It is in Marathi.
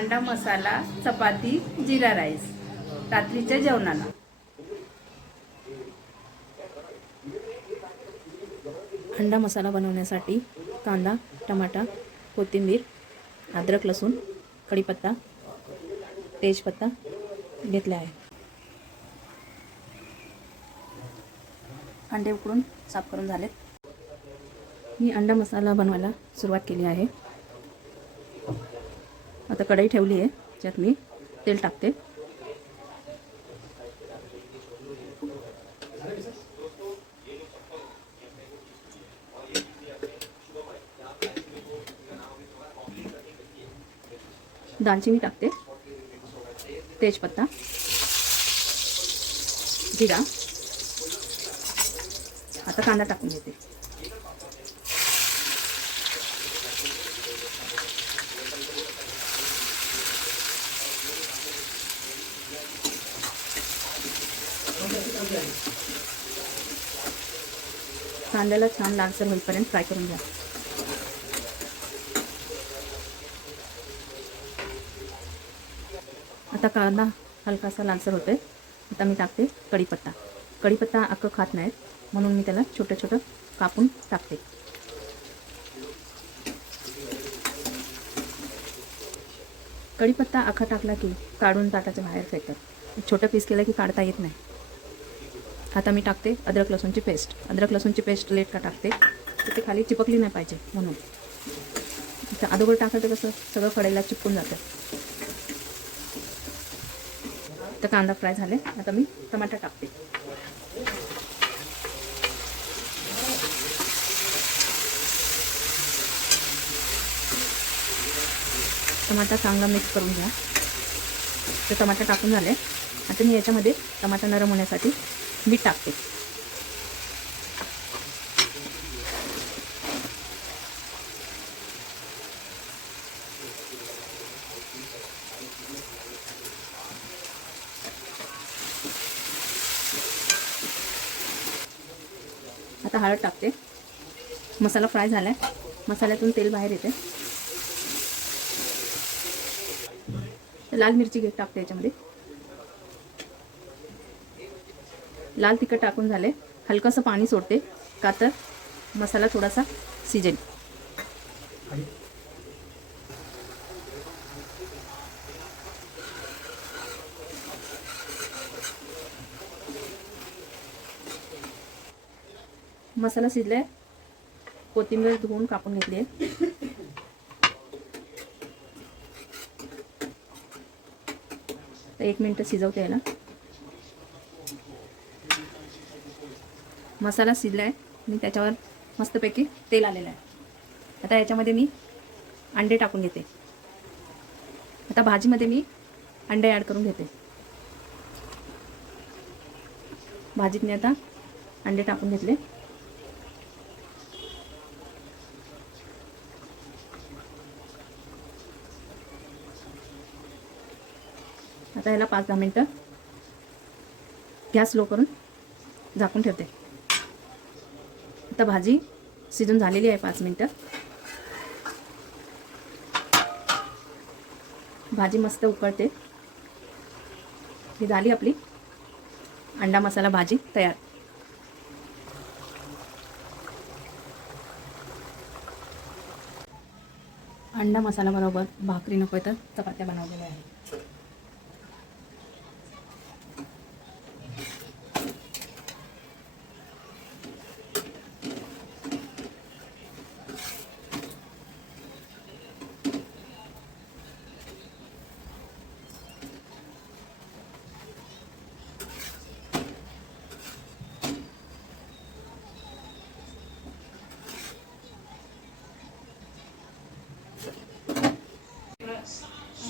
अंडा मसाला चपाती जिरा राईस. रात्रीच्या जेवणाला. अंडा मसाला बनवण्यासाठी कांदा टमाटा कोथिंबीर अद्रक लसूण कढीपत्ता तेजपत्ता घेतला आहे. अंडे उकडून साफ करून झालेत. मी अंडा मसाला बनवायला सुरुवात केली आहे. आता कढई ठेवली आहे ज्यात मी तेल टाकते. दालचिनी टाकते. तेजपत्ता. जिरा. आता कांदा टाकून घेते. कांद्याला छान लालसर होईपर्यंत फ्राय करून घ्या. आता कांदा हलकासा लालसर होतोय. आता मी टाकते कढीपत्ता. कढीपत्ता अक्क खात नाहीत म्हणून मी त्याला छोटं छोटं कापून टाकते. कढीपत्ता अख्खा टाकला की काढून ताटाच्या बाहेर फेकतात. छोटं पीस केलं की काढता येत नाही. आता मी टाकते अद्रक लसूणची पेस्ट. अद्रक लसूणची पेस्ट लेट का टाकते? तर ते खाली चिपकली नाही पाहिजे म्हणून. तर अगोदर टाकायचं कसं? सगळं फळेला चिपकून जातं. तर कांदा फ्राय झाले. आता मी टमाटर टाकते. टमाटा चांगला मिक्स करून घ्या. तर टमाटर टाकून झाले. आता मी याच्यामध्ये टमाटर नरम होण्यासाठी मी टाकते. आता हळद टाकते. मसाला फ्राय झाला आहे मसाल्यातून तेल बाहेर येते लाल मिरची घेत टाकते याच्यामध्ये. लाल तिखट टाकून झाले. हलकंसं पाणी सोडते. का तर मसाला थोडासा शिजेल. मसाला शिजलाय. कोथिंबीर धुवून कापून घेतली आहे. तर एक मिनटं शिजवते याला मसाला शिजला आहे. मी त्याच्यावर मस्तपैकी तेल आलेलं आहे. आता याच्यामध्ये मी अंडे टाकून घेते. आता भाजीमध्ये मी अंडे ॲड करून घेते. भाजीत मी आता अंडे टाकून घेतले. आता ह्याला पाच दहा मिनटं गॅस लो करून झाकून ठेवते. आता भाजी शिजून झालेली आहे पाच मिनटं. भाजी मस्त उकळते. ही झाली आपली अंडा मसाला भाजी तयार. अंडा मसाला बरोबर भाकरी नको तर चपात्या बनवलेल्या आहेत.